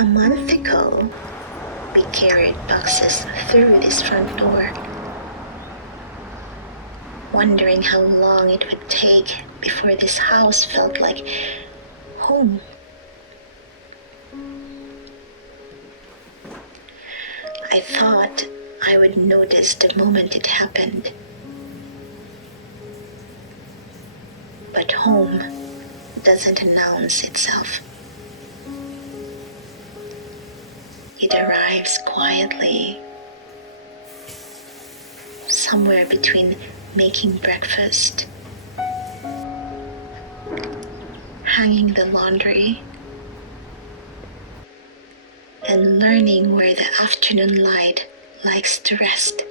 A month ago, we carried boxes through this front door, wondering how long it would take before this house felt like home. I thought I would notice the moment it happened. But home doesn't announce itself. It arrives quietly, somewhere between making breakfast, hanging the laundry, and learning where the afternoon light likes to rest.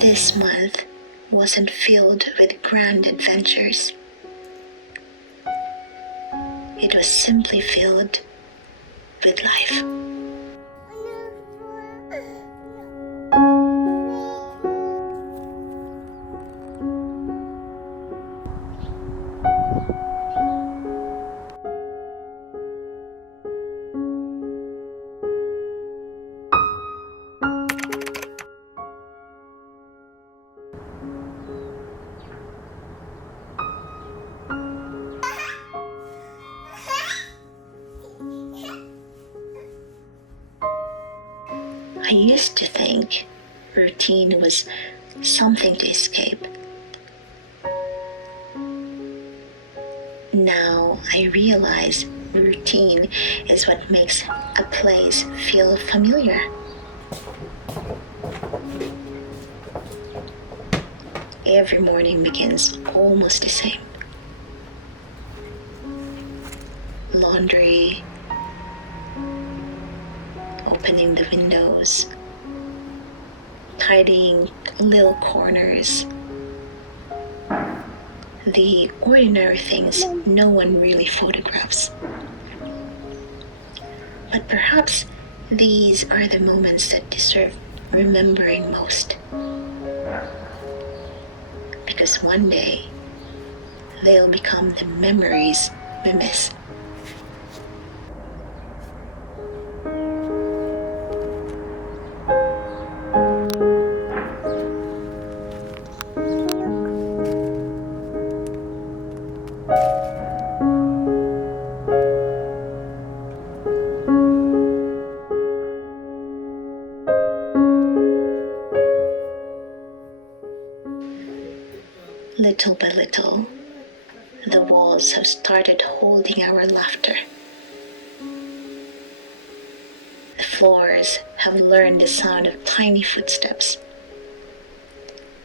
This month wasn't filled with grand adventures. It was simply filled with life. I used to think routine was something to escape. Now I realize routine is what makes a place feel familiar. Every morning begins almost the same. Laundry, opening the windows, tidying little corners, the ordinary things no one really photographs. But perhaps these are the moments that deserve remembering most. Because one day, they'll become the memories we miss. Little by little, the walls have started holding our laughter. The floors have learned the sound of tiny footsteps.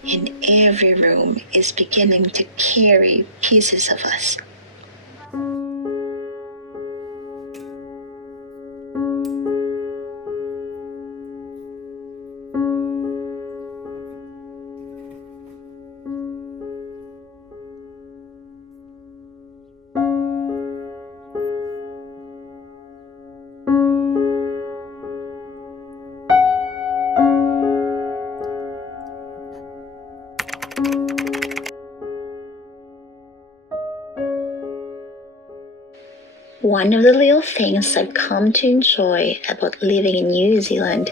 And every room is beginning to carry pieces of us. One of the little things I've come to enjoy about living in New Zealand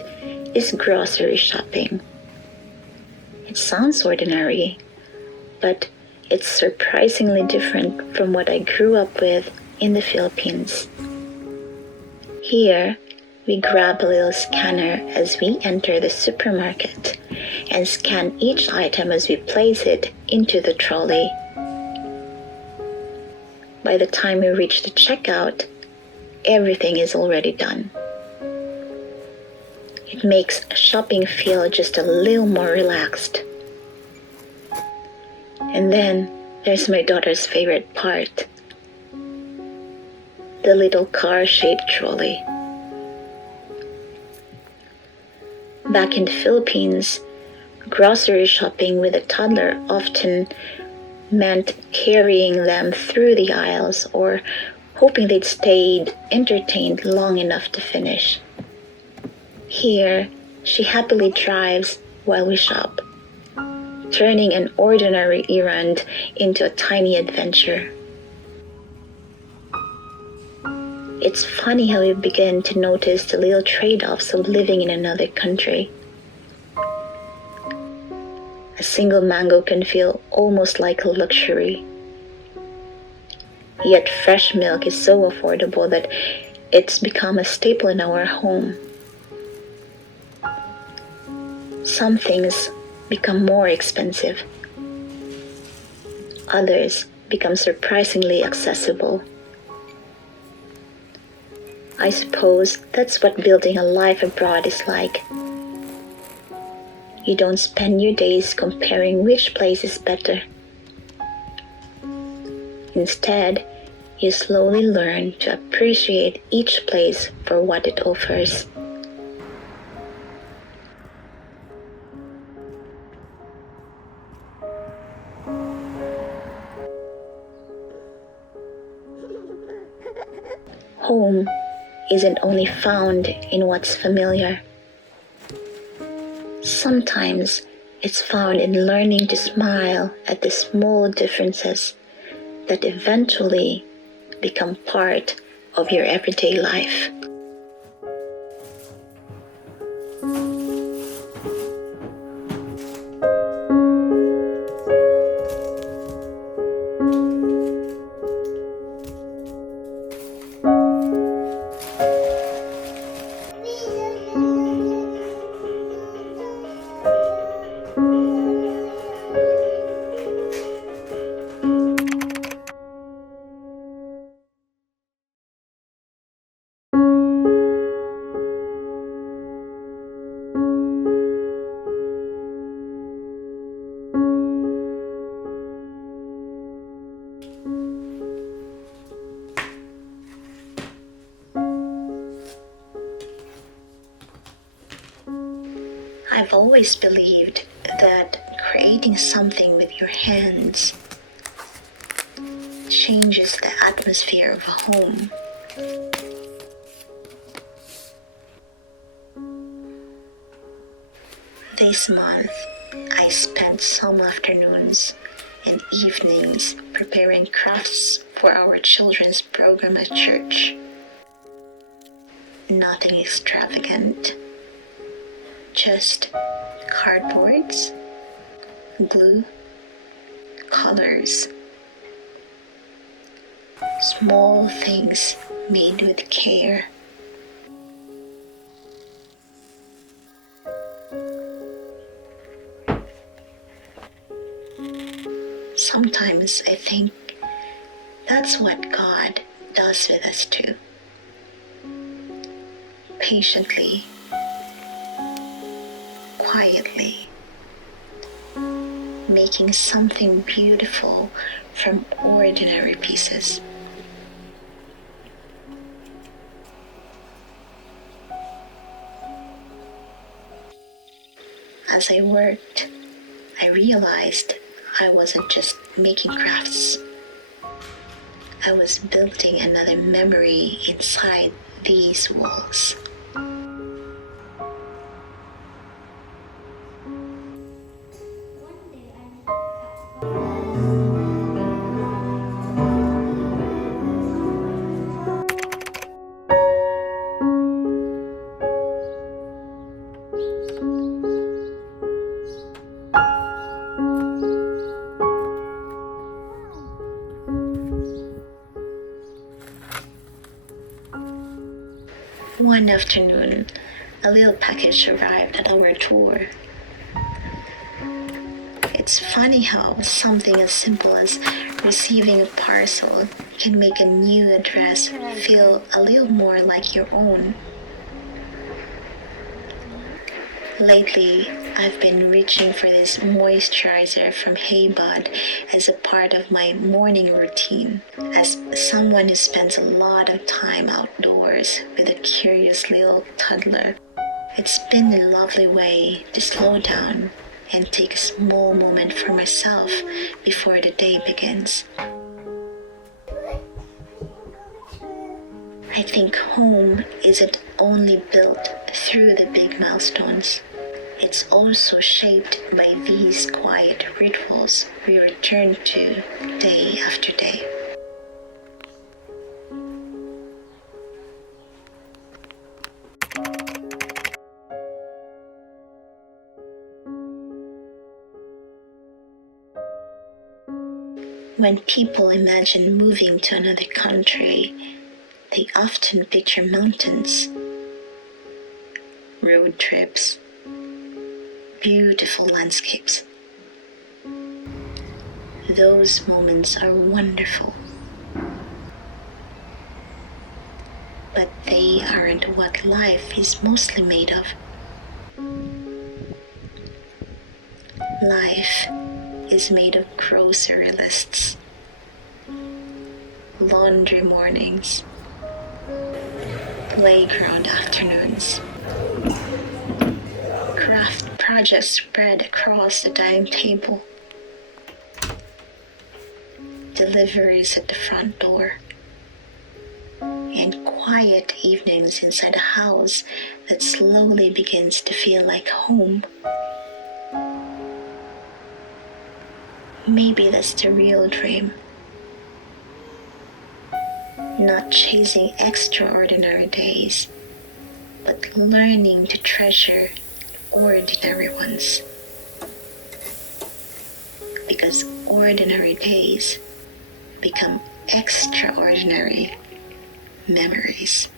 is grocery shopping. It sounds ordinary, but it's surprisingly different from what I grew up with in the Philippines. Here, we grab a little scanner as we enter the supermarket and scan each item as we place it into the trolley. By the time we reach the checkout, everything is already done. It makes shopping feel just a little more relaxed. And then there's my daughter's favorite part, the little car-shaped trolley. Back in the Philippines, grocery shopping with a toddler often meant carrying them through the aisles or hoping they'd stayed entertained long enough to finish. Here, she happily drives while we shop, turning an ordinary errand into a tiny adventure. It's funny how you begin to notice the little trade-offs of living in another country. A single mango can feel almost like a luxury. Yet fresh milk is so affordable that it's become a staple in our home. Some things become more expensive. Others become surprisingly accessible. I suppose that's what building a life abroad is like. You don't spend your days comparing which place is better. Instead, you slowly learn to appreciate each place for what it offers. Home isn't only found in what's familiar. Sometimes it's found in learning to smile at the small differences that eventually become part of your everyday life. I've always believed that creating something with your hands changes the atmosphere of a home. This month, I spent some afternoons and evenings preparing crafts for our children's program at church. Nothing extravagant, just cardboards, glue, colors, small things made with care. Sometimes I think that's what God does with us too. Patiently, quietly, making something beautiful from ordinary pieces. As I worked, I realized I wasn't just making crafts. I was building another memory inside these walls. One afternoon, a little package arrived at our door. It's funny how something as simple as receiving a parcel can make a new address feel a little more like your own. Lately, I've been reaching for this moisturizer from Bud as a part of my morning routine. As someone who spends a lot of time outdoors with a curious little toddler, it's been a lovely way to slow down and take a small moment for myself before the day begins. I think home isn't only built through the big milestones. It's also shaped by these quiet rituals we return to day after day. When people imagine moving to another country, they often picture mountains, road trips, beautiful landscapes. Those moments are wonderful, but they aren't what life is mostly made of. Life is made of grocery lists, laundry mornings, playground afternoons, craft projects spread across the dining table, deliveries at the front door, and quiet evenings inside a house that slowly begins to feel like home. Maybe that's the real dream. Not chasing extraordinary days, but learning to treasure ordinary ones. Because ordinary days become extraordinary memories.